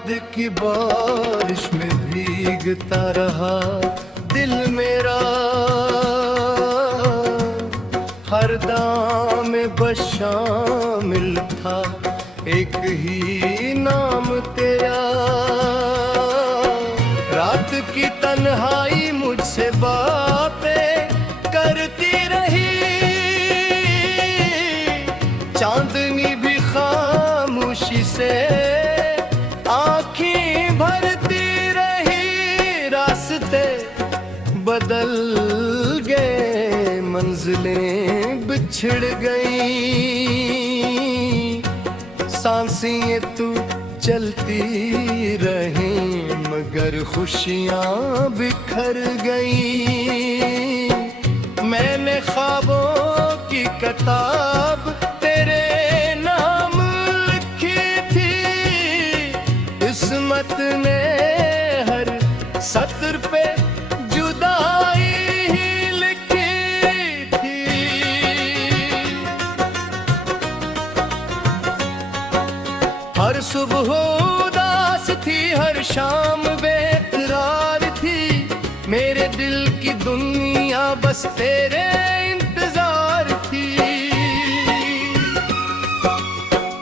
याद की बारिश में भीगता रहा दिल मेरा, हर दाम में बस शामिल था एक ही नाम तेरा। रात की तन्हाई मुझसे बातें करती रही, चांदनी भी खामोशी से आँखें भरती रही। रास्ते बदल गए, मंजिलें बिछड़ गई, सांसें तू चलती रही मगर खुशियाँ बिखर गई। मैंने ख्वाबों की किताब तेरे नाम लिखी थी, किस्मत ने हर सत्र पे जुदाई ही लिखी थी। हर सुबह उदास थी, हर शाम बेकरार थी, मेरे दिल की दुनिया बस तेरे इंतजार थी।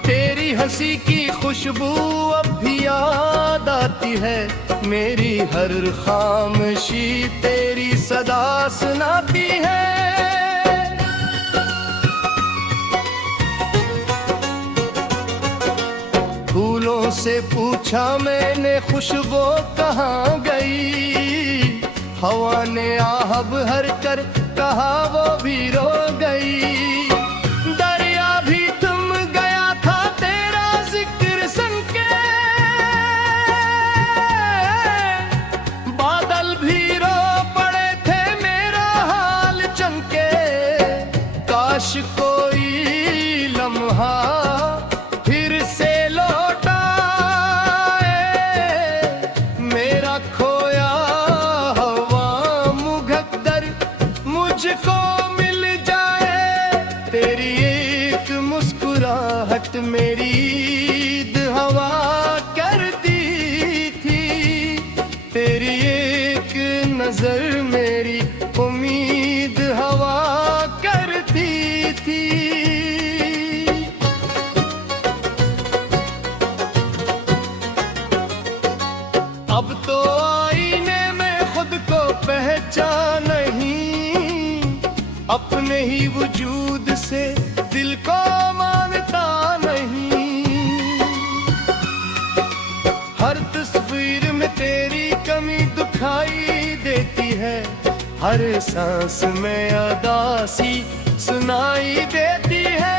तेरी हंसी की खुशबू अब भी याद आती है, मेरी हर खामोशी तेरी सदा सुनाती है। फूलों से पूछा मैंने खुशबू कहाँ गई, हवा ने आह भर कर कहा वो भी रो गई। दरिया भी थम गया था तेरा जिक्र सुन के, बादल भी रो पड़े थे मेरा हाल चमके। काश कोई लम्हा फिर से लौटा मेरा खोया मुझको मिल जाए। तेरी एक मुस्कुराहट मेरी ईद हवा करती थी, तेरी एक नजर मेरी उम्मीद हवा करती थी। अब तो आईने में खुद को पहचान नहीं, अपने ही वजूद से दिल को मानता नहीं। हर तस्वीर में तेरी कमी दिखाई देती है, हर सांस में उदासी सुनाई देती है।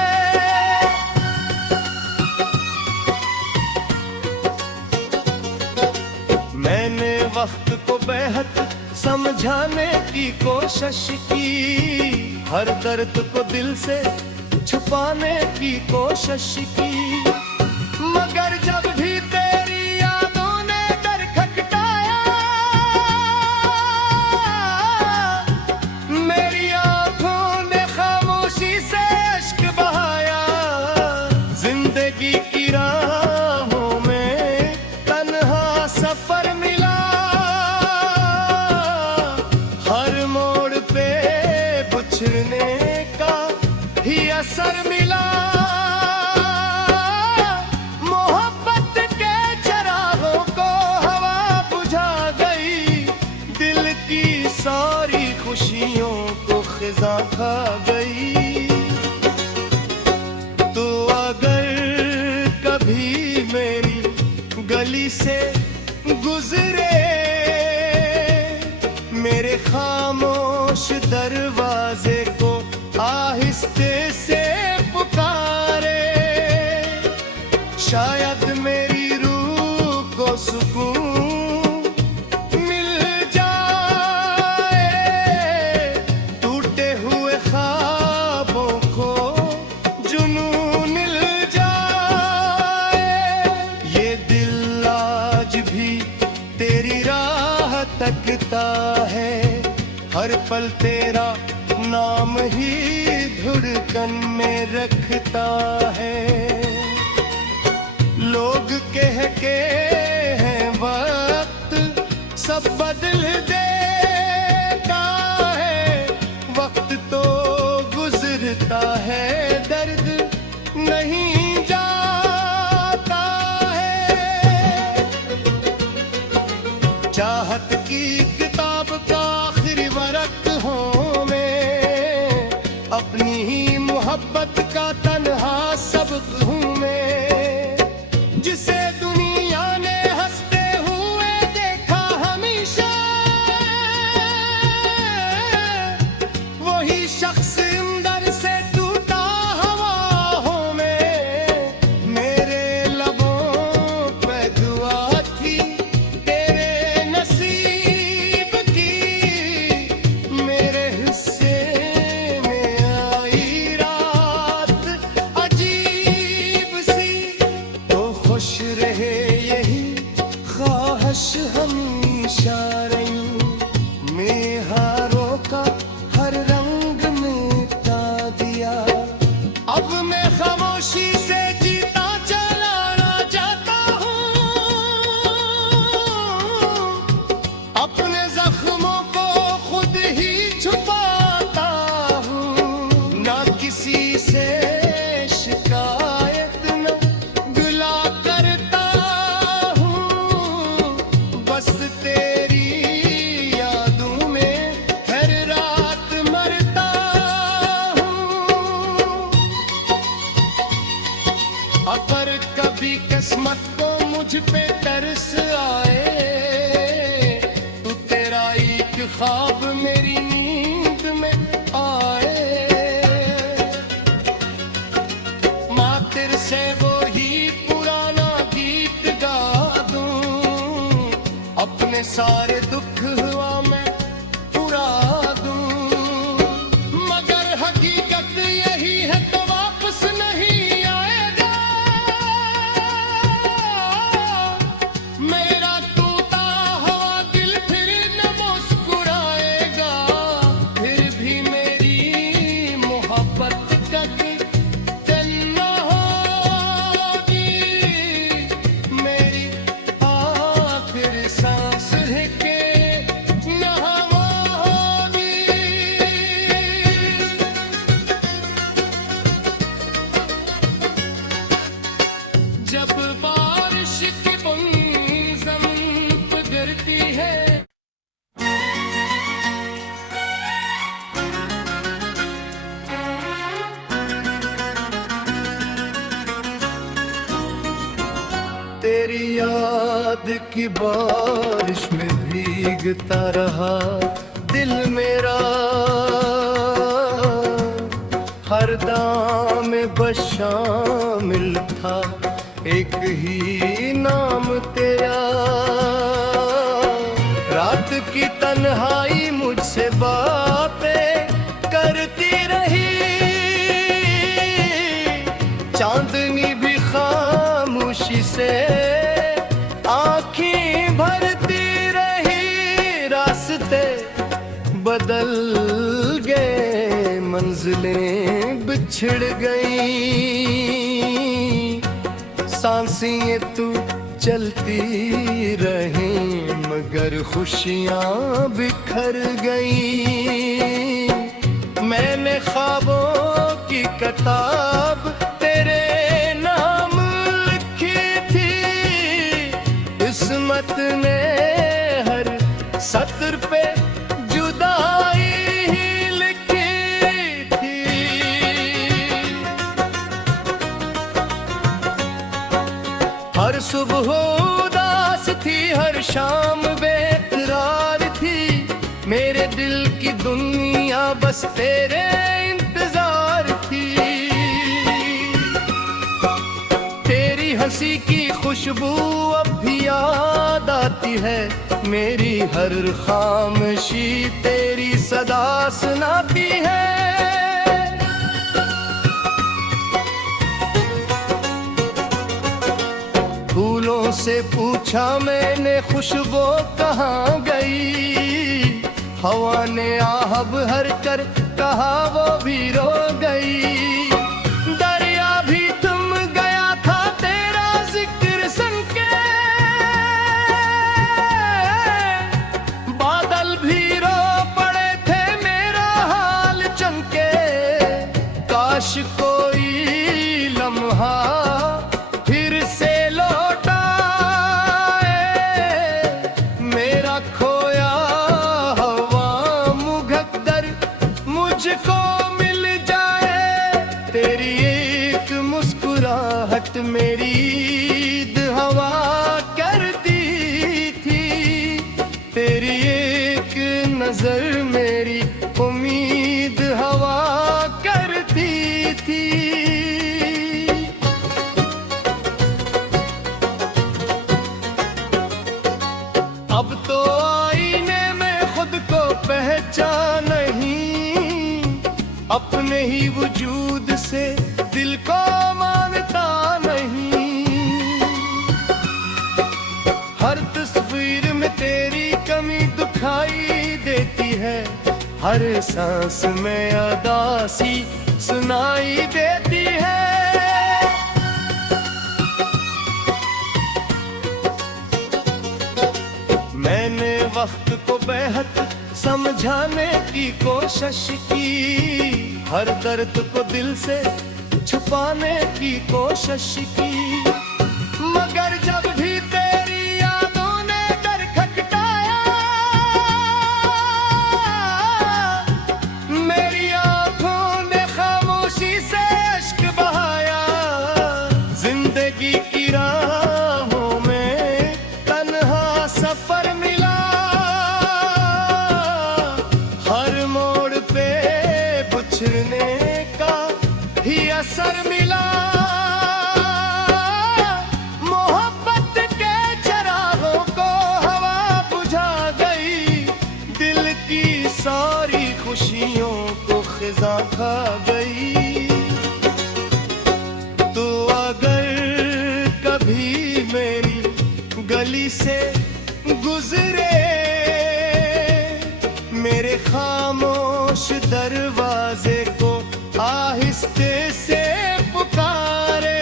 मैंने वक्त को बेहद समझाने की कोशिश की, हर दर्द को दिल से छुपाने की कोशिश की, मगर जब भी तेरी यादों ने डर खटकाया, मेरी आंखों ने खामोशी से अश्क बहाया। जिंदगी की राहों में तन्हा सफर मिला, हर मोड़ पे बिछड़ने का ही असर मिला। मोहब्बत के चरागों को हवा बुझा गई, दिल की सारी खुशियों को खिजा खा गई। तो अगर कभी मेरी गली से गुजरे, मेरे खामोश दरवाजे को आहिस्ते से पुकारे, शायद मेरी रूह को सुकून मिल जाए। टूटे हुए ख्वाबों को जुनून मिल जाए। ये दिल आज भी तेरी राह तकता है, हर पल तेरा नाम ही धड़कन में रखता है। लोग कह के हैं वक्त सब बदल देता है, वक्त तो गुजरता है, दर्द नहीं जाता है। चाहत की किताब का आखिरी वरक हूँ मैं, अपनी ही मोहब्बत का तन्हा सबक हूँ मैं, जिसे दुनिया ने हंसते हुए देखा हमेशा, वही शख्स अंदर से टूटा हुआ हूँ मैं। मेरे लबों पे दुआ थी तेरे नसीब की, मेरे हिस्से में आई रात अजीब सी। तो खुश रहे यही ख्वाहिश हमेशा रही, मैं हारों का हर रंग मिटा दिया। अब मैं खामोशी से जीता चला जाता हूँ, अपने जख्मों को खुद ही छुपाता हूँ। ना किसी से शिकायत न गिला करता हूँ, बस तेरी यादों में हर रात मरता हूँ। अगर कभी किस्मत को मुझ पे तरस आए, तो तेरा एक ख्वाब मेरी नींद में आए, माँ तेरे से वो ही पुराना गीत गा दूं, अपने सारे दुख हुआ मैं पूरा दूं। मगर हकीकत यही है तो वापस नहीं आएगा, मेरा टूटा हुआ दिल फिर न मुस्कुराएगा। फिर भी मेरी मोहब्बत कभी तन्हा होगी, मेरी आखिर सांस है के न हवा होगी। जब बारिश की बूंद ज़मीन पे गिरती है, तेरी याद की बारिश में भीगता रहा दिल मेरा, हर दाम बस शामिल था एक ही नाम तेरा। रात की तन्हाई मुझसे बातें करती रही, चांदनी भी खामोशी से आँखें भरती रही। रास्ते बदल गए, मंजिलें बिछड़ गई, सांसें तू चलती रही, मगर खुशियाँ बिखर गई। मैंने ख्वाबों की किताब तेरे नाम लिखी थी, किस्मत ने हर सत्र पे जुदाई ही लिखी थी। हर सुबह उदास थी, हर शाम बेकरार थी, मेरे दिल की दुनिया बस तेरे इंतजार थी। तेरी हंसी की खुशबू अब भी याद आती है, मेरी हर खामोशी तेरी सदा सुनाती है। फूलों से पूछा मैंने खुशबू कहाँ गई, हवा ने आह भर कर कहा वो भी रो गई। दरिया भी थम गया था तेरा जिक्र खोया हवा मुकद्दर मुझको मिल जाए, तेरी एक मुस्कुराहट मेरी ईद हवा करती थी, तेरी एक नजर मेरी उम्मीद हवा करती थी। अब तो आईने में खुद को पहचान नहीं, अपने ही वजूद से दिल को मानता नहीं। हर तस्वीर में तेरी कमी दिखाई देती है, हर सांस में उदासी सुनाई देती है। मैंने वक्त को बेहद समझाने की कोशिश की, हर दर्द को दिल से छुपाने की कोशिश की, मगर जब भी तेरी यादों ने डर खटकाया, मेरी आंखों ने खामोशी से अश्क बहाया। जिंदगी की राहों में तन्हा सफर मिला, हर मोड़ पे बिछड़ने का ही असर मिला। मोहब्बत के चरागों को हवा बुझा गई, दिल की सारी खुशियों को खिजा खा गई। तो अगर कभी मेरी गली से गुजरे, मेरे खामोश दरवाजे को आहिस्ते से पुकारे,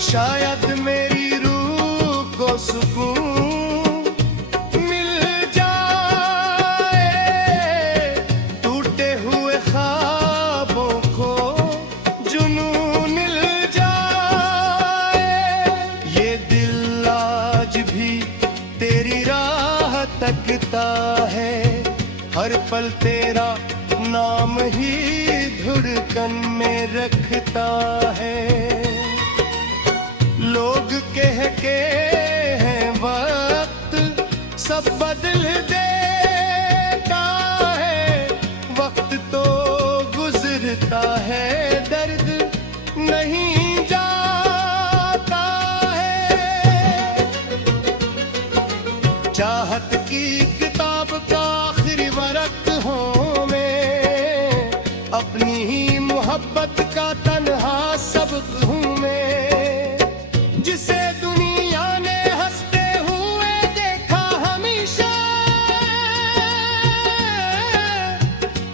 शायद मेरी रूह को सुकून मिल जाए, टूटे हुए ख्वाबों को जुनून मिल जाए। ये दिल आज भी तेरी राह तकता है, हर पल तेरा नाम ही धड़कन में रखता है। लोग कह के हैं वक्त सब बदल देता है, वक्त तो गुजरता है, दर्द नहीं जाता है। चाहत की किताब का आखिरी वरक हूँ मैं, अपनी ही मोहब्बत का तन्हा सबक हूँ मैं, जिसे दुनिया ने हंसते हुए देखा हमेशा,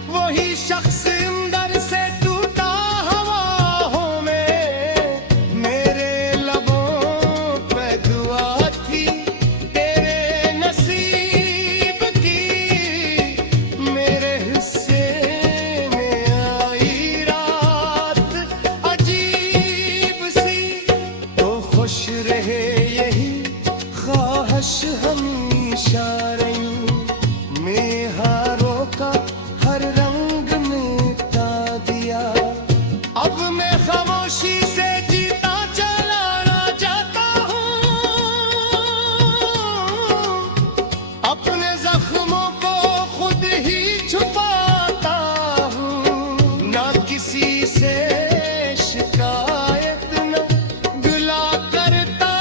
वही शख्स अंदर से टूटा हवाओं में। मेरे लबों पे दुआ थी तेरे नसीब की, मेरे हिस्से में आई रात अजीब सी। तो खुश रहे यही ख्वाहिश हमेशा रही, मेहारों का हर रंग मिटा दिया। अब मैं खामोशी से जीता चला जाता हूँ, अपने जख्मों को खुद ही छुपाता हूँ। ना किसी से शिकायत न गिला करता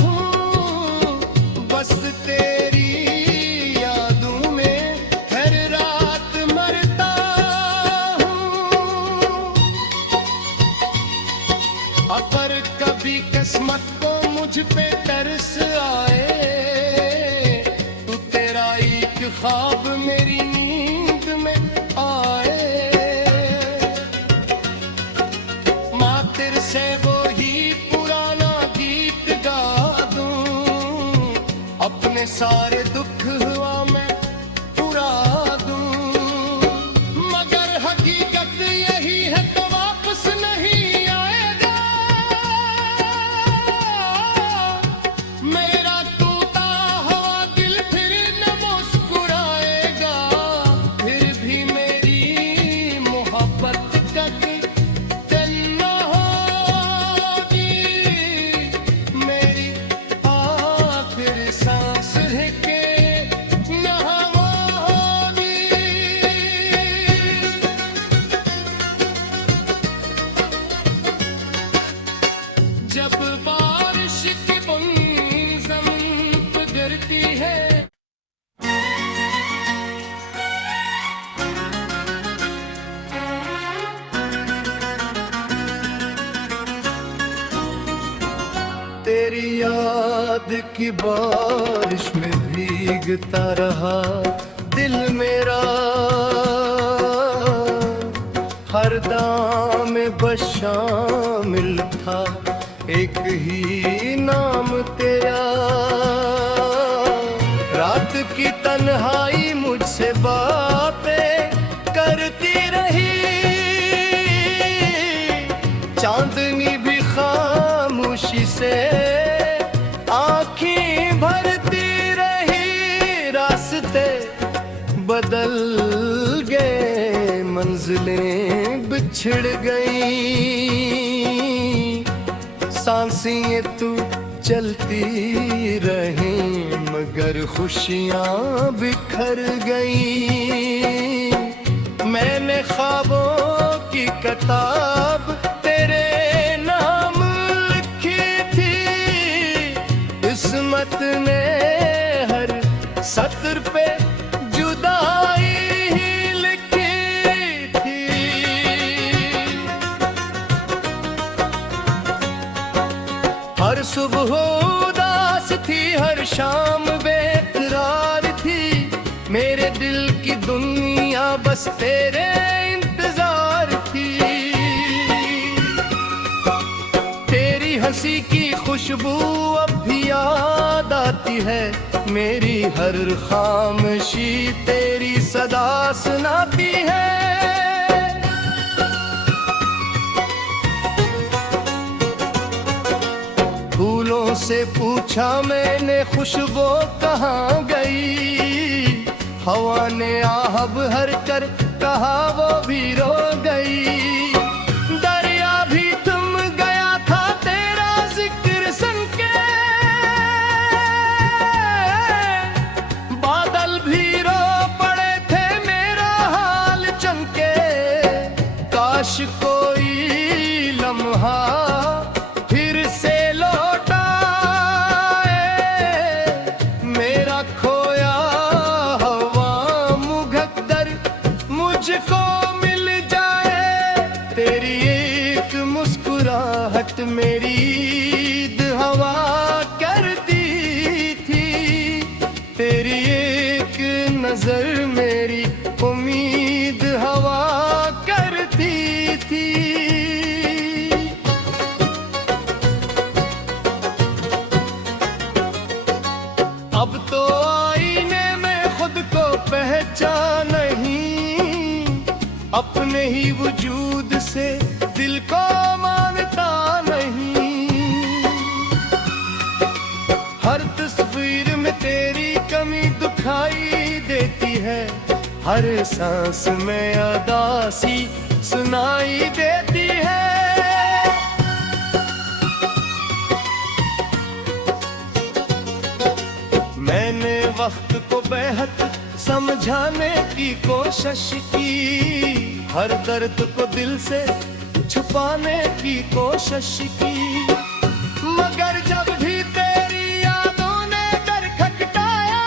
हूँ, बस तेरी यादों में हर रात मरता हूँ। अगर कभी किस्मत को मुझ पे तरस आए, तो तेरा एक ख्वाब मेरी नींद में आए, मातिर से वो ही पुराना गीत गा दूं, अपने सारे दुख हुआ मैं पूरा दूं। मगर हकीकत यही है तो वापस नहीं आएगा, मेरा टूटा हुआ याद की बारिश में भीगता रहा दिल मेरा, हर दाम में बस शामिल था एक ही नाम तेरा। रात की तन्हाई मुझसे बातें करती रही, चांदनी भी खामोशी से आँखें भरती रही। रास्ते बदल गए, मंजिलें बिछड़ गई, सांसें तू चलती रही मगर खुशियाँ बिखर गई। मैंने ख्वाबों की किताब तेरे नाम लिखी थी, किस्मत ने हर सत्र पे जुदाई ही लिखी थी। हर सुबह उदास थी, हर शाम बेकरार थी, मेरे दिल की दुनिया बस तेरे इंतजार थी। तेरी हंसी की खुशबू अब भी याद आती है, मेरी हर खामोशी तेरी सदा सुनाती है। फूलों से पूछा मैंने खुशबू कहाँ गई, हवा ने आह भर कर कहा वो भी रो गई। दरिया भी थम गया था तेरा जिक्र सुन के, बादल भी रो पड़े थे मेरा हाल चमके। काश कोई लम्हा फिर से लौटा मेरा खोया मुझको मिल जाए। तेरी एक मुस्कुराहट मेरी ईद हवा करती थी, तेरी एक नजर मेरी उम्मीद हवा करती थी। अब तो आईने में खुद को पहचान नहीं, अपने ही वजूद से दिल को मानता नहीं। हर तस्वीर में तेरी कमी दिखाई देती है, हर सांस में उदासी सुनाई देती है। मैंने वक्त को बेहद समझाने की कोशिश की, हर दर्द को दिल से छुपाने की कोशिश की, मगर जब भी तेरी यादों ने डर खटकाया,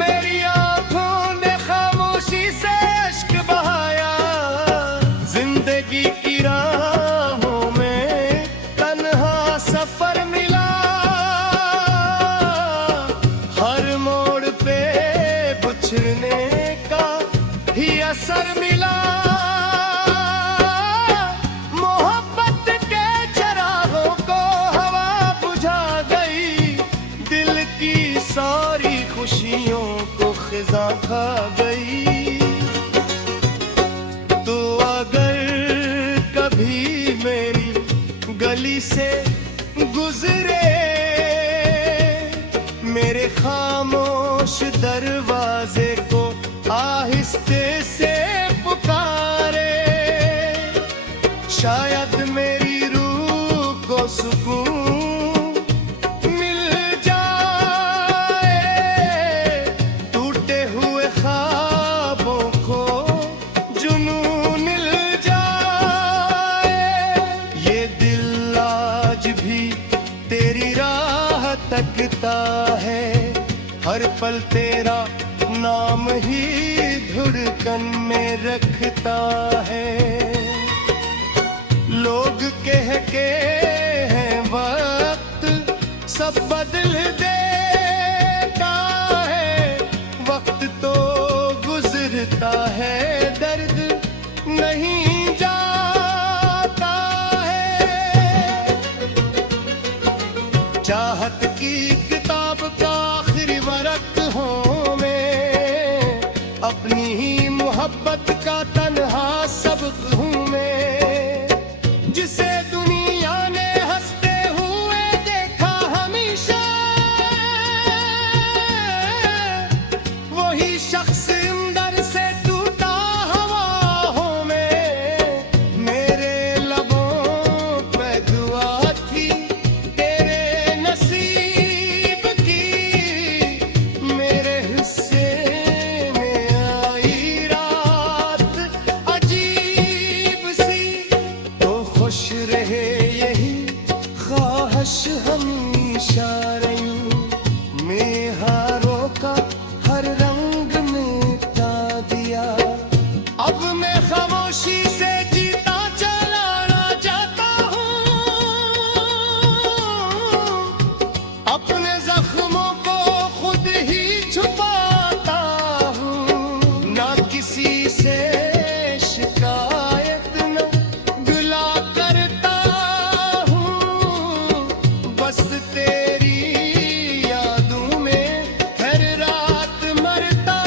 मेरी आंखों ने खामोशी से अश्क बहाया। जिंदगी की राहों में तन्हा सफर मिला, हर मोड़ पे बिछड़ने का ही असर मिला। मोहब्बत के चरागों को हवा बुझा गई, दिल की सारी खुशियों को खिजा खा गई। तो अगर कभी मेरी गली से गुजरे, मेरे खामोश दरवाजे को आहिस्ते से पुकारे, शायद मेरी रूह को सुकून मिल जाए। टूटे हुए ख्वाबों को जुनून मिल जाए। ये दिल आज भी तेरी राह तकता है, हर पल तेरा नाम ही धड़कन में रखता है। लोग कह के हैं वक्त सब बदल देता है, वक्त तो गुजरता है, दर्द नहीं जाता है। चाहत की किताब का आखिरी वरक हूँ मैं, अपनी ही मोहब्बत का तन्हा सबक हूँ मैं, जिसे दुनिया ने हंसते हुए देखा हमेशा, वही शख्स अंदर से टूटा हुआ हूँ मैं। मेरे लबों पे दुआ थी तेरे नसीब की, मेरे हिस्से में आई रात अजीब सी, तो खुश रहे यही ख्वाहिश हमेशा रही, मैं हारों का हर रंग मिटा दिया, अब मैं खामोशी से जीता चला जाता हूँ, अपने जख्मों को खुद ही छुपाता हूँ, ना किसी से शिकायत न गिला करता हूँ, बस तेरी यादों में हर रात मरता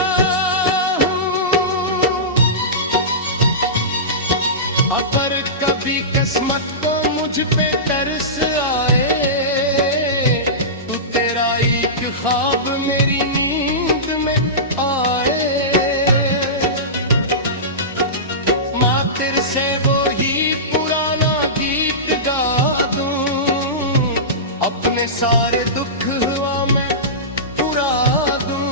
हूँ। अगर कभी किस्मत को मुझ पे तरस आए, तो तेरा एक ख्वाब मेरी नींद में आए, माँ तेरे से वो ही पुराना गीत गा दूं, अपने सारे दुख हुआ मैं पूरा दूं,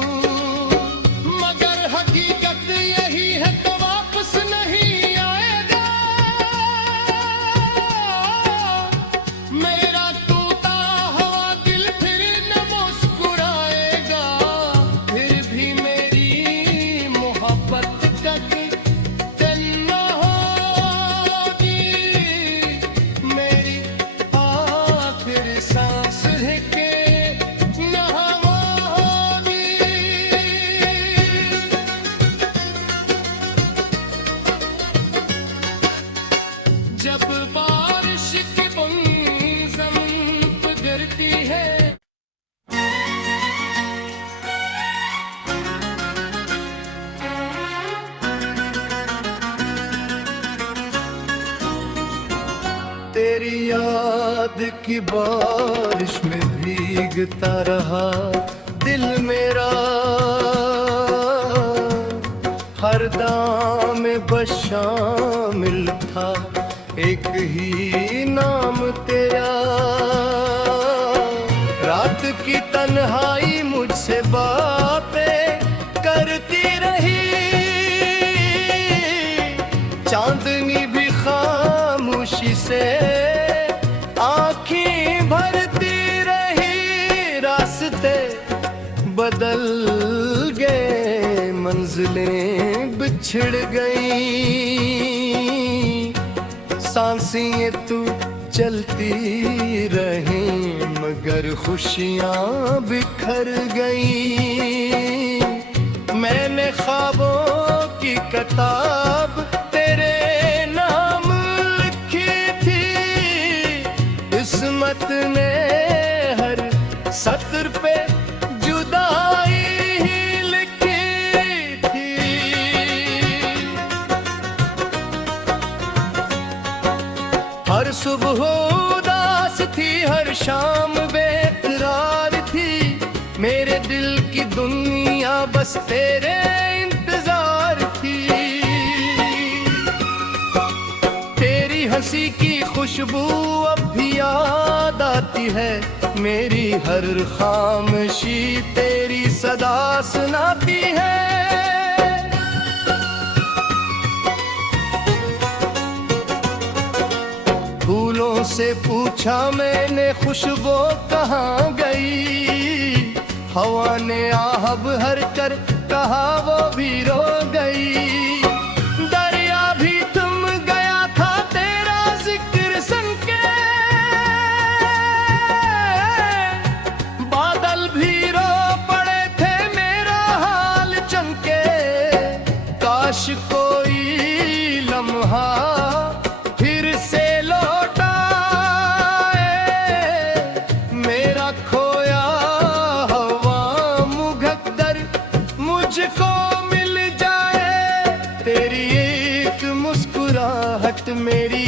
मगर हकीकत यही है तो वापस नहीं आएगा, मेरा टूटा हुआ दिल फिर न मुस्कुराएगा, फिर भी मेरी मोहब्बत कभी तन्हा होगी, मेरी आखिर सांस है के न होगी। जब बारिश की बूंद ज़मीन पे गिरती है, तेरी याद की बारिश में भीगता रहा दिल मेरा, हर दाम बस शामिल था एक ही नाम तेरा, रात की तन्हाई मुझसे बातें करती रही, चांदनी भी खामोशी से आँखें भरती रही, रास्ते बदल गए, मंजिलें बिछड़ गई, सांसें तू चलती रही, मगर खुशियाँ बिखर गई, मैंने ख्वाबों की किताब तेरे नाम लिखी थी, किस्मत ने हर सत्र पे जुदाई ही लिखी थी, हर सुबह उदास थी, हर शाम बेकरार थी, मेरे दिल की दुनिया बस तेरे इंतजार थी, तेरी हंसी की खुशबू अब भी याद आती है, मेरी हर खामोशी तेरी सदा सुनाती है। फूलों से पूछा मैंने खुशबू कहाँ गई, हवा ने आह भर कर कहा वो भी रो गई, दरिया भी थम गया था तेरा जिक्र खोया हवा मुकद्दर मुझको मिल जाए, तेरी एक मुस्कुराहट मेरी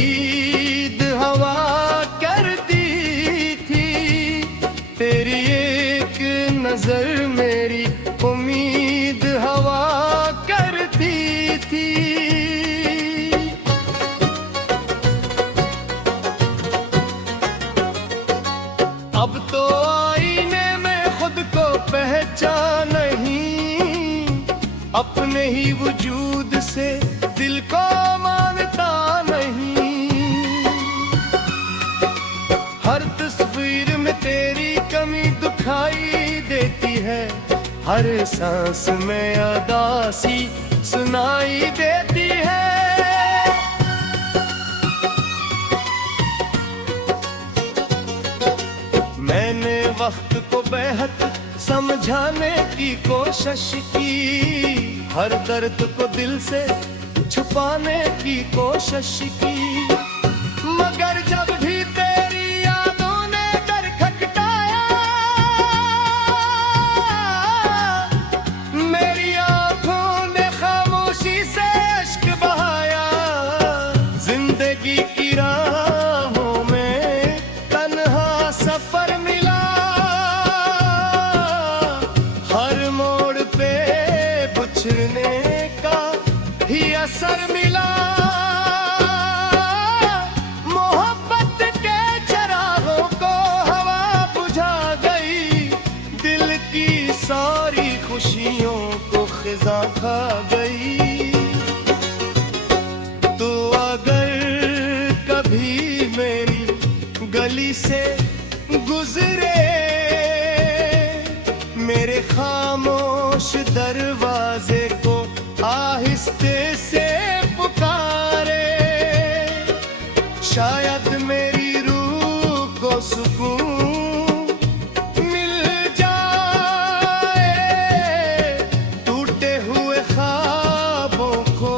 ईद हवा करती थी, तेरी एक नजर मेरी उम्मीद हवा करती थी। अब तो आईने में खुद को पहचान नहीं, अपने ही वजूद से दिल को मानता नहीं। हर तस्वीर में तेरी कमी दिखाई देती है, हर सांस में उदासी सुनाई देती है। मैंने वक्त को बेहद समझाने की कोशिश की, हर दर्द को दिल से छुपाने की कोशिश की, मगर जब भी तेरी यादों ने डर खटकाया, मेरी आंखों ने खामोशी से अश्क बहाया। जिंदगी की राहों में तन्हा सफर मिला, हर मोड़ पे बिछड़ने का ही असर मिला। मोहब्बत के चरागों को हवा बुझा गई, दिल की सारी खुशियों को खिजा खा गई। तो अगर कभी मेरी गली से गुजरे, मेरे खामोश दरवाजे को आहिस्ते से पुकारे, शायद मेरी रूह को सुकून मिल जाए, टूटे हुए ख्वाबों को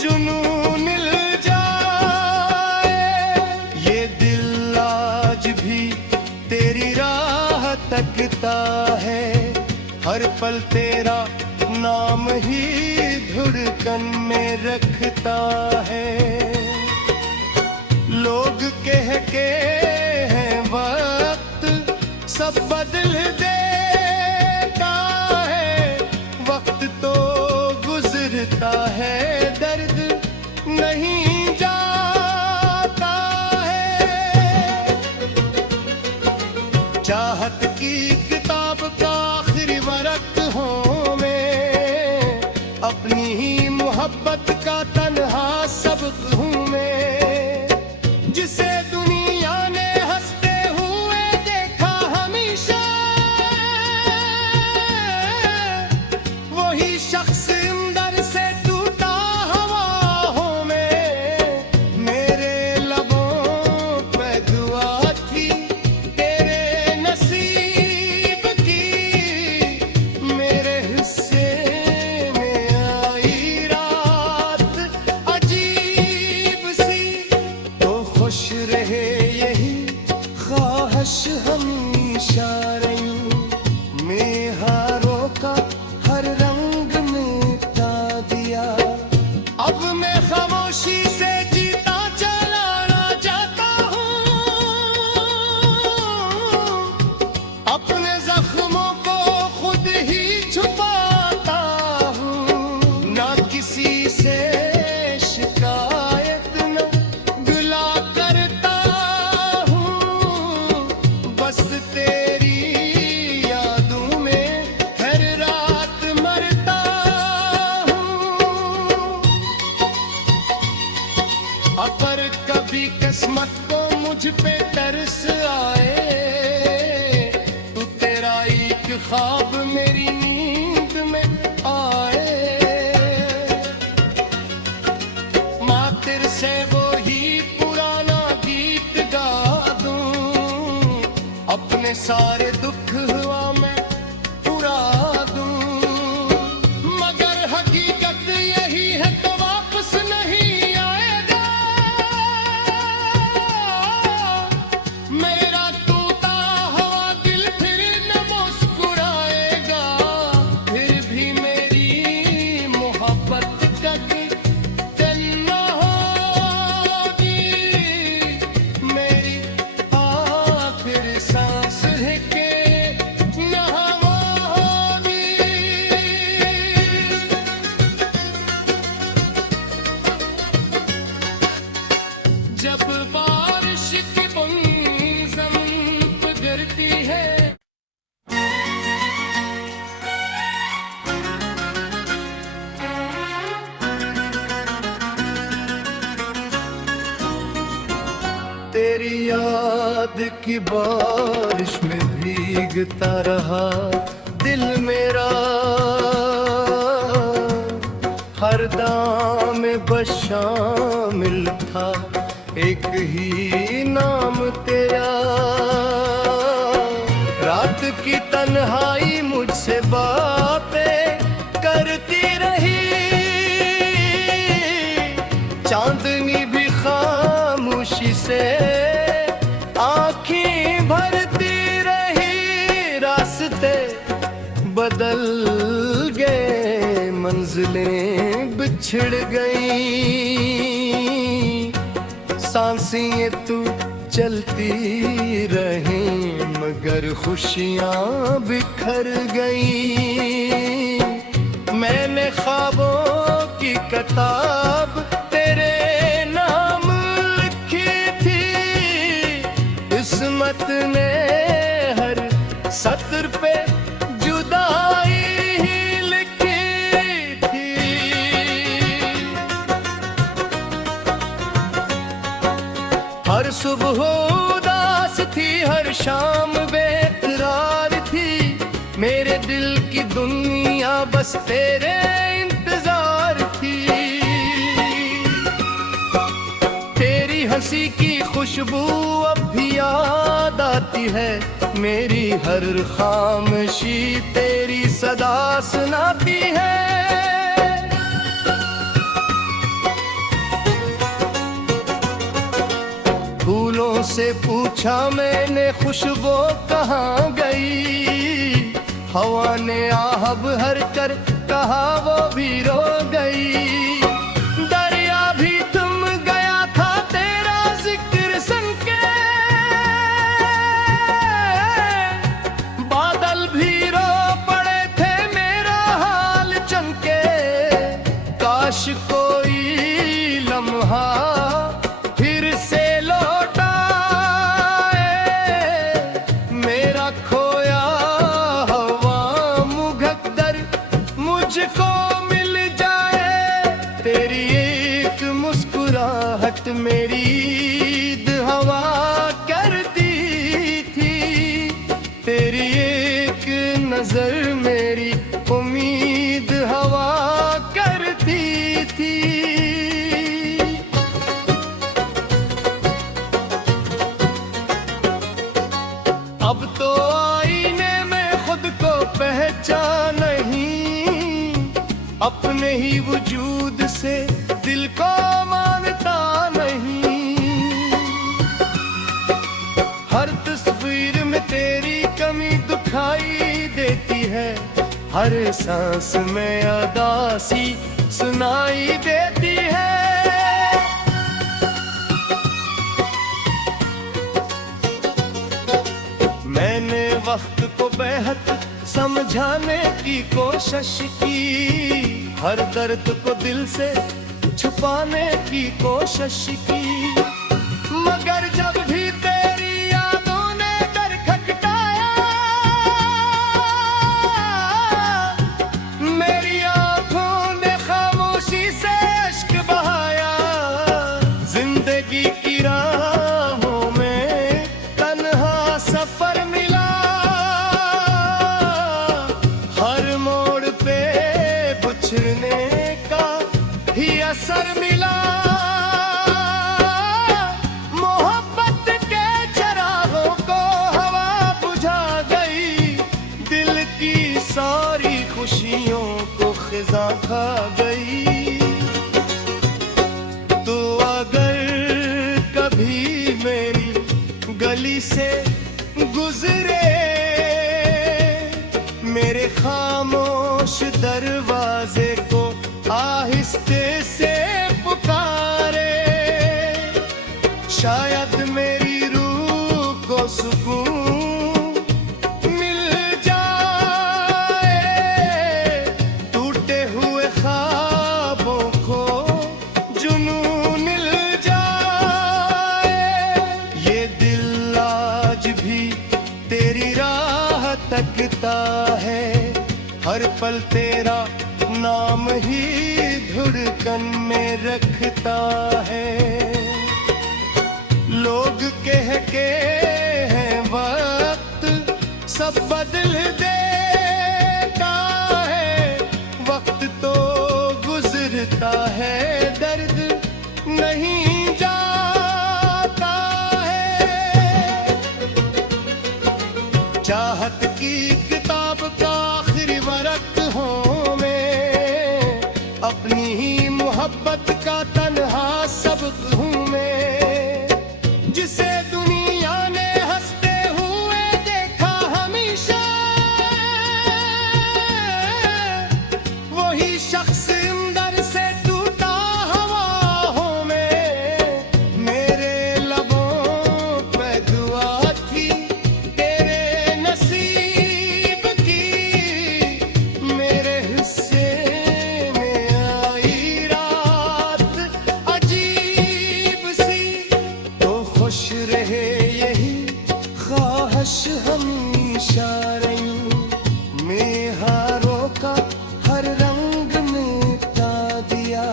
जुनून मिल जाए। ये दिल आज भी तेरी राह तकता है, हर पल तेरा नाम ही धड़कन में रखता है। लोग कह के हैं वक्त सब बदल देता है, वक्त तो गुजरता है, दर्द नहीं जाता है। चाहत की किताब का आखिरी वरक हूँ मैं, अपनी ही मोहब्बत का तन्हा सबक हूँ मैं, जिसे दुनिया ने हंसते हुए देखा हमेशा, वही शख्स अंदर से टूटा हवा हूँ मैं। मेरे लबों पे दुआ थी तेरे नसीब की, मेरे हिस्से में आई रात अजीब सी। तो खुश रहे यही ख्वाहिश हमेशा रही, मैं हारों का हर रंग मिटा दिया। अब मैं खामोशी से जीता चला जाता हूँ, अपने जख्मों को खुद ही छुपाता हूँ। ना किसी से शिकायत न गिला करता हूँ, बस तेरी यादों में हर रात मरता हूँ। अगर कभी किस्मत को मुझ पे तरस आए, तो तेरा एक ख्वाब मेरी नींद में आए, मातिर से वो ही पुराना गीत गा दूं, अपने सारे दुख हुआ मैं पूरा दूं। मगर हकीकत यही है तो वापस नहीं आएगा, मेरा टूटा हुआ याद की बारिश में भीगता रहा दिल मेरा, हर दाम में बस शामिल था एक ही नाम तेरा। रात की तन्हाई मुझसे बातें करती रही, चांदनी भी खामोशी से आँखें भरती रही। रास्ते बदल गए, मंजिलें बिछड़ गई, सांसें तू चलती रही मगर खुशियाँ बिखर गई। मैंने ख्वाबों की किताब तेरे नाम लिखी थी, किस्मत ने हर सत्र पे जुदाई ही लिखी थी। हर सुबह उदास थी, हर शाम बेकरार थी, मेरे दिल की दुनिया बस तेरे इंतजार थी। तेरी हंसी की खुशबू अब भी याद आती है, मेरी हर खामोशी तेरी सदा सुनाती है। फूलों से पूछा मैंने खुशबू कहाँ गई, हवा ने आह भर कर कहा वो भी रो गई। दरिया भी थम गया था तेरा जिक्र सुन के, बादल भी रो पड़े थे मेरा हाल चमके। काश कोई लम्हा फिर से लौटा मेरा खोया मुझको मिल जाए। तेरी एक मुस्कुराहट मेरी ईद हवा करती थी, तेरी एक नजर मेरी उम्मीद हवा करती थी। अब तो आईने में खुद को पहचान नहीं, अपने ही वजूद से दिल को मानता नहीं। हर तस्वीर में तेरी कमी दिखाई देती है, हर सांस में उदासी सुनाई देती है। मैंने वक्त को बेहद समझाने की कोशिश की, हर दर्द को दिल से छुपाने की कोशिश की, मगर जब भी तेरी यादों ने डर खटकाया, मेरी आंखों ने खामोशी से अश्क बहाया। जिंदगी की राहों में तन्हा सफर मिला, हर मोड़ पे बिछड़ने का ही असर मिला। मोहब्बत के चरागों को हवा बुझा गई, दिल की सारी खुशियों को खिजा खा गई। तो अगर कभी मेरी गली से गुजरे, मेरे खामोश दरवाजे को आहिस्ते से पुकारे, शायद मेरी रूह को सुकून मिल जाए। टूटे हुए ख्वाबों को जुनून मिल जाए। ये दिल आज भी तेरी राह तकता है, हर पल तेरा नाम ही धड़कन में रखता है। लोग कह के हैं वक्त सब बदल देता है, वक्त तो गुजरता है, दर्द नहीं जाता है। चाहत की किताब का आखिरी वरक हूँ मैं, अपनी ही मोहब्बत का तन्हा सबक हूँ मैं, जिसे दुनिया ने हंसते हुए देखा हमेशा, वही शख्स अंदर से टूटा हुआ हूँ मैं। मेरे लबों पे दुआ थी तेरे नसीब की, मेरे हिस्से में आई रात अजीब सी, तो खुश रहे यही ख्वाहिश हमेशा रही, मैं हारों का हर रंग मिटा दिया।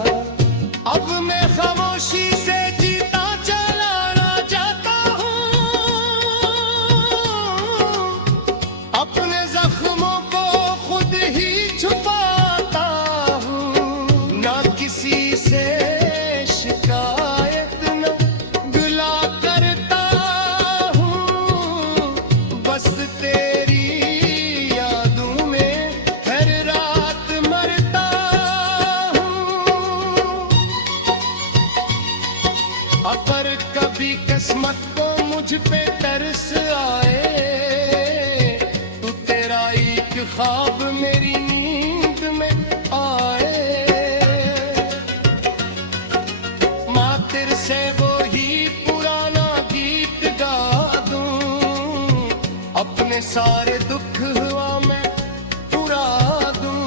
अब मैं खामोशी से जीता चला ना जाता हूँ, अपने जख्मों को खुद ही छुपाता हूँ, ना किसी से शिकायत न गिला करता हूँ, बस तेरी यादों में हर रात मरता हूँ। अगर कभी किस्मत को मुझ पे तरस आए, तो तेरा एक ख्वाब मेरी नींद में आए, मातिर से वो ही पुराना गीत गा दूं, अपने सारे दुख हुआ मैं पूरा दूं,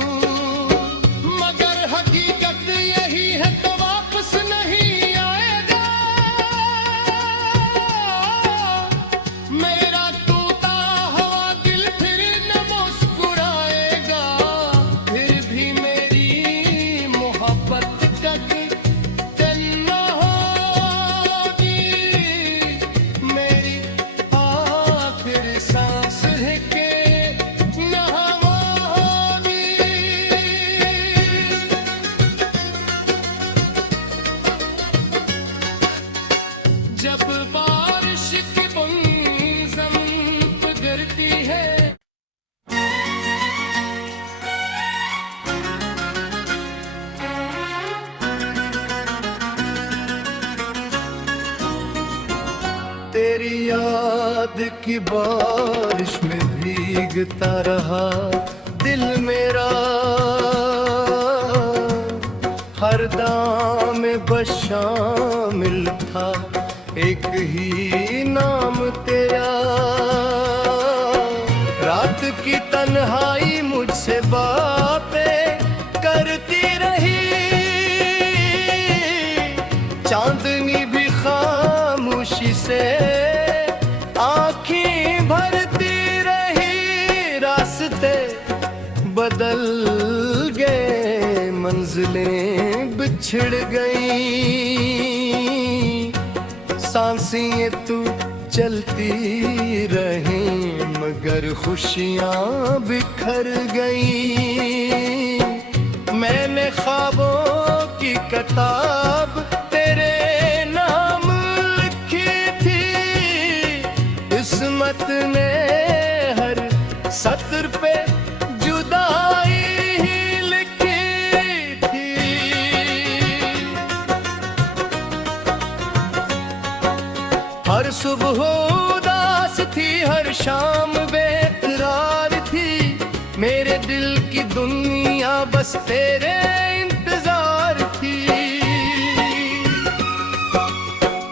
मगर हकीकत यही है तो वापस नहीं आएगा, मेरा टूटा हुआ दिल फिर न मुस्कुराएगा, फिर भी मेरी मोहब्बत कभी तन्हा होगी, मेरी आखिर सांस है के न होगी। जब बारिश की बूंद ज़मीन पे गिरती है, तेरी याद की बारिश में भीगता रहा दिल मेरा, हर दाम बस शामिल था एक ही नाम तेरा, रात की तन्हाई मुझसे बातें करती रही, चांदनी भी खामोशी से आँखें भरती रही, रास्ते बदल गए, मंजिलें बिछड़ गई, सांसें तू चलती रही, मगर खुशियाँ बिखर गई। मैंने ख्वाबों की किताब तेरे नाम लिखी थी, किस्मत ने हर सत्र पे जुदाई ही लिखी थी। हर सुबह उदास थी, हर शाम बेकरार थी, मेरे दिल की दुनिया बस तेरे इंतजार थी।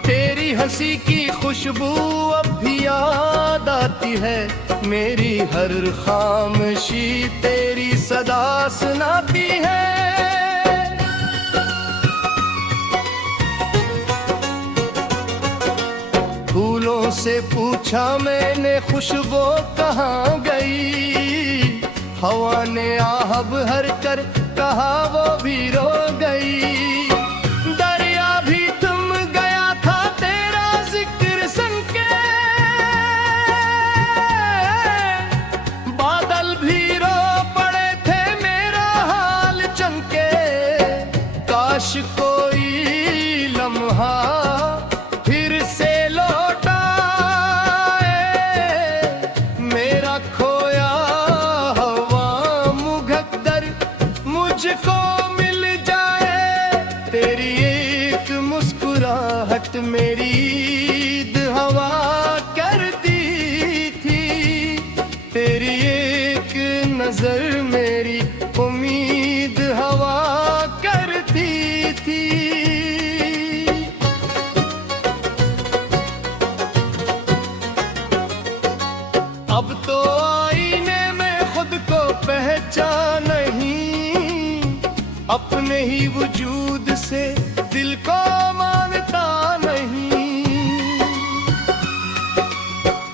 तेरी हंसी की खुशबू अब भी याद आती है, मेरी हर खामोशी तेरी सदा सुनाती है। फूलों से पूछा मैंने खुशबू कहाँ गई, हवा ने आह भर कर कहा वो भी रो गई। दरिया भी थम गया था तेरा जिक्र खोया हवा मुकद्दर मुझको मिल जाए, तेरी एक मुस्कुराहट मेरी ईद हवा करती थी, तेरी एक नजर मेरी उम्मीद हवा करती थी। अब तो आईने में खुद को पहचान नहीं, अपने ही वजूद से दिल को मानता नहीं।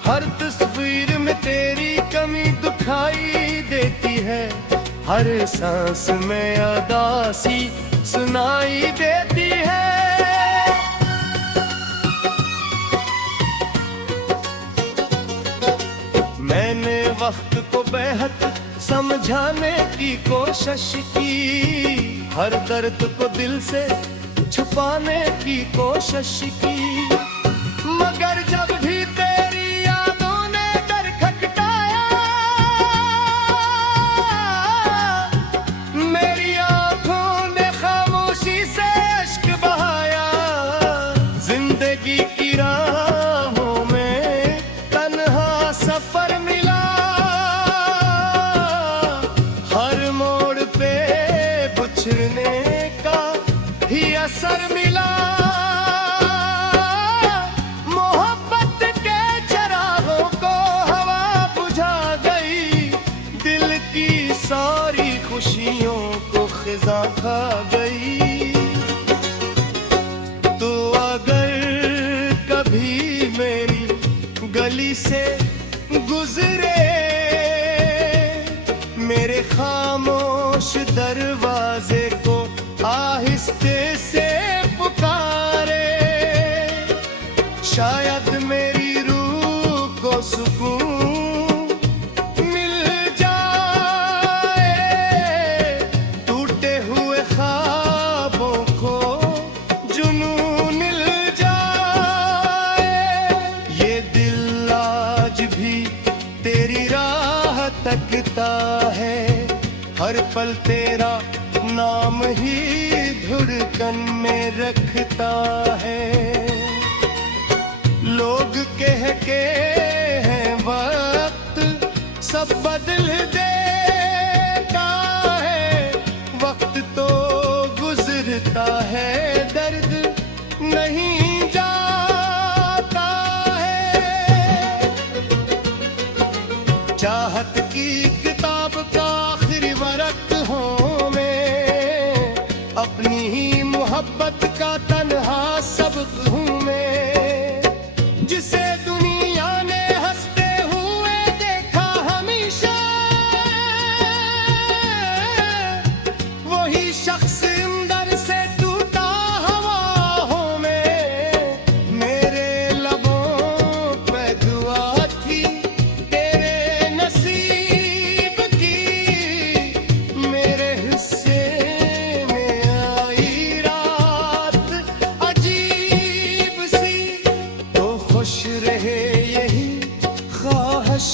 हर तस्वीर में तेरी कमी दिखाई देती है, हर सांस में उदासी सुनाई देती है। मैंने वक्त को बेहद समझाने की कोशिश की, हर दर्द को दिल से छुपाने की कोशिश की, मगर जब भी तेरी यादों ने डर खटकाया, मेरी आंखों ने खामोशी से अश्क बहाया। जिंदगी की राहों में तन्हा सफर मिला, हर मोड़ पे बिछड़ने का ही असर मिला। मोहब्बत के चरागों को हवा बुझा गई, दिल की सारी खुशियों को खिजा खा गई। तो अगर कभी मेरी गली से गुजरे, मेरे खामोश दरवाजे को आहिस्ते से पुकारे, शायद मेरी रूह को सुकून मिल जाए, टूटे हुए ख्वाबों को जुनून मिल जाए। ये दिल आज भी तेरी राह तकता है, हर पल तेरा नाम ही धड़कन में रखता है। लोग कह के हैं वक्त सब बदल देता है, वक्त तो गुजरता है, दर्द नहीं जाता है। चाहत की किताब का आखिरी वरक हूँ मैं, अपनी ही मोहब्बत का तन्हा सबक हूँ मैं, जिसे दुनिया ने हंसते हुए देखा हमेशा, वही शख्स अंदर से टूटा हवाओं में। मेरे लबों पे दुआ थी तेरे नसीब की, मेरे हिस्से में आई रात अजीब सी। तो खुश रहे यही ख्वाहिश